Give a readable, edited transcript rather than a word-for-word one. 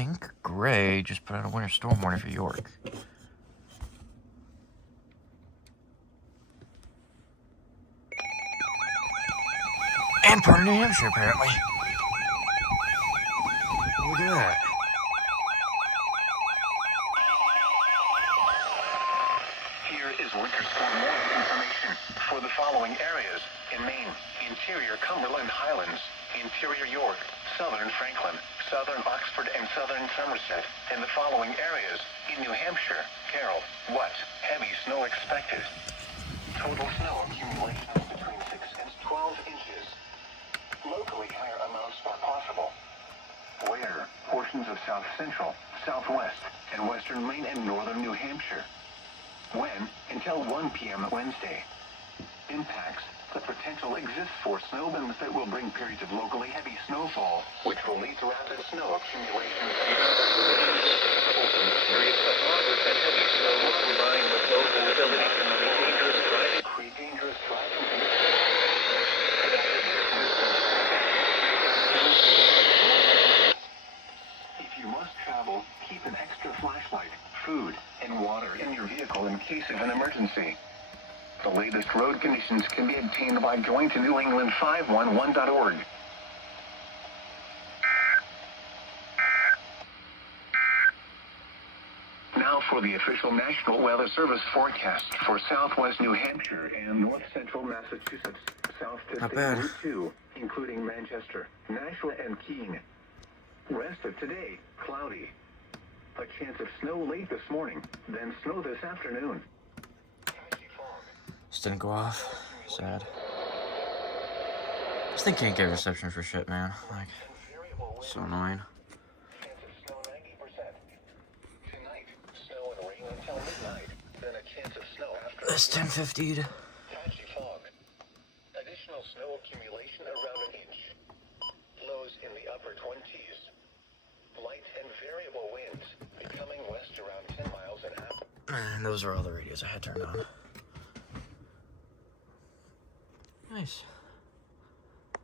think Gray just put out a winter storm warning for York. And part of New Hampshire, apparently. Look at that. Here is winter storm warning information for the following areas in Maine: interior Cumberland Highlands, interior York, southern Franklin, southern Oxford, and southern Somerset, and the following areas in New Hampshire: Carroll, Watt, heavy snow expected. Total snow accumulation between 6 and 12 inches. Locally higher amounts are possible. Later, portions of south central, southwest, and western Maine and northern New Hampshire. When? Until 1 p.m. Wednesday. Impacts. The potential exists for snowbanks that will bring periods of locally heavy snowfall, which will lead to rapid snow accumulation. Periods of moderate and heavy snow combined with low visibility can create dangerous driving conditions. If you must travel, keep an extra flashlight, food, and water in your vehicle in case of an emergency. The latest road conditions can be obtained by going to newengland511.org. Now for the official National Weather Service forecast for southwest New Hampshire and north central Massachusetts, south to State Route 2, including Manchester, Nashua, and Keene. Rest of today, cloudy. A chance of snow late this morning, then snow this afternoon. This didn't go off. Sad. This thing can't get reception for shit, man. Like, so annoying. This 1050'd. Patchy fog. Additional snow accumulation around an inch. Lows in the upper 20s. Light and variable winds becoming west around 10 miles an hour. And those are all the radios I had turned on. Nice.